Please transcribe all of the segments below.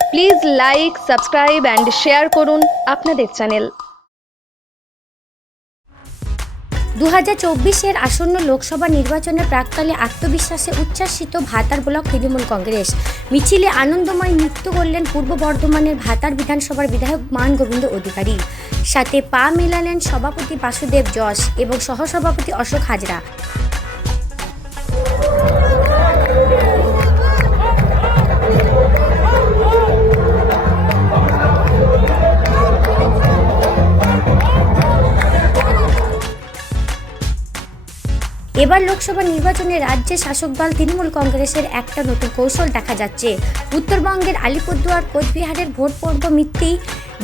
Please like, subscribe and share করুন আপনাদের channel. 2024-এর আসন্ন লোকসভা নির্বাচনের প্রাক্কালে আত্মবিশ্বাসে উচ্ছ্বাসিত ভাতার ব্লক তৃণমূল কংগ্রেস। মিছিলে আনন্দময় নৃত্য করলেন পূর্ব বর্ধমানের ভাতার বিধানসভার বিধায়ক মান গোবিন্দ অধিকারী। সাথে পা মেলালেন সভাপতি বাসুদেব যশ এবং সহসভাপতি অশোক হাজরা। এবার লোকসভা নির্বাচনে রাজ্যে শাসক দল তৃণমূল কংগ্রেসের একটা নতুন কৌশল দেখা যাচ্ছে। উত্তরবঙ্গের আলিপুরদুয়ার, কোচবিহারের ভোট পর্ব মিটতেই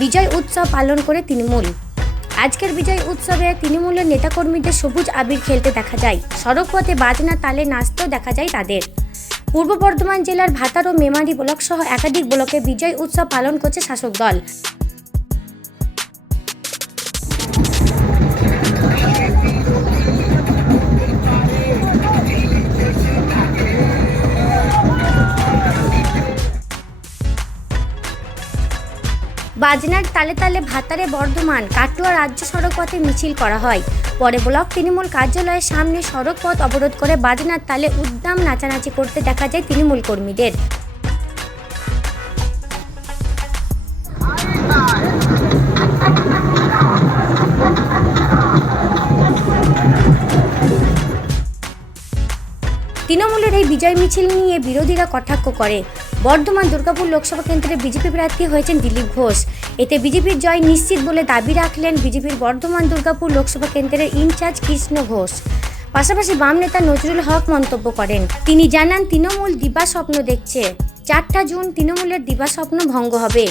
বিজয় উৎসব পালন করে তৃণমূল। আজকের বিজয় উৎসবে তৃণমূলের নেতাকর্মীদের সবুজ আবির খেলতে দেখা যায়। সড়কপথে বাজনা তালে নাচতেও দেখা যায় তাদের। পূর্ব বর্ধমান জেলার ভাতার ও মেমারি ব্লক সহ একাধিক ব্লকে বিজয় উৎসব পালন করছে শাসক দল। বাজনার তালে তালে ভাতারে বর্ধমান কাটুয়া রাজ্য সড়ক পথে মিছিল করা হয়। পরে ব্লক তৃণমূল কার্যালয়ের সামনে সড়ক পথ অবরোধ করে বাজনার তালে উদ্দাম নাচানাচি করতে দেখা যায় তৃণমূল কর্মীদের। তৃণমূলের এই বিজয় মিছিল নিয়ে বিরোধীরা কটাক্ষ করে। বর্ধমান দুর্গাপুর লোকসভা কেন্দ্রে বিজেপি প্রার্থী হয়েছেন দিলীপ ঘোষ। এতে বিজেপির জয় নিশ্চিত বলে দাবি রাখলেন বিজেপির বর্ধমান দুর্গাপুর লোকসভা কেন্দ্রের ইনচার্জ কৃষ্ণ ঘোষ। পাশাপাশি বাম নেতা নজরুল হক মন্তব্য করেন। তিনি জানান, তৃণমূল দিবাস্বপ্ন দেখছে। 4 জুন তৃণমূলের দিবাস্বপ্ন ভঙ্গ হবে।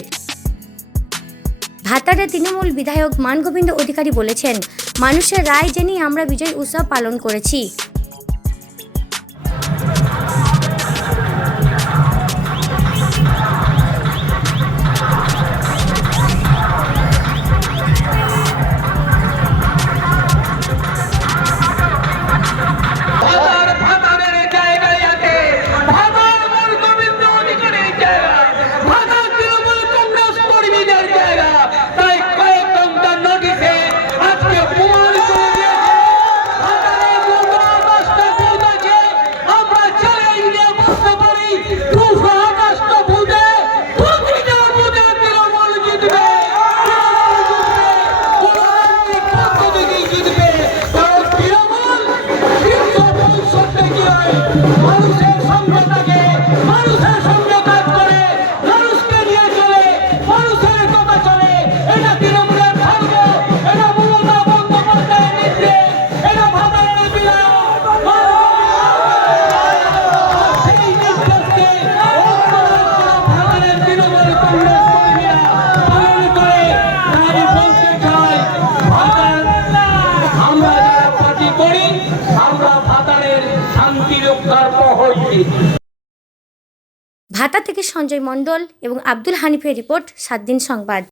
ভাতারে তৃণমূল বিধায়ক মান গোবিন্দ অধিকারী বলেছেন, মানুষের রায় জেনেই আমরা বিজয় উৎসব পালন করেছি। ভাতা থেকে সঞ্জয় মণ্ডল এবং আব্দুল হানিফের রিপোর্ট, 7 দিন সংবাদ।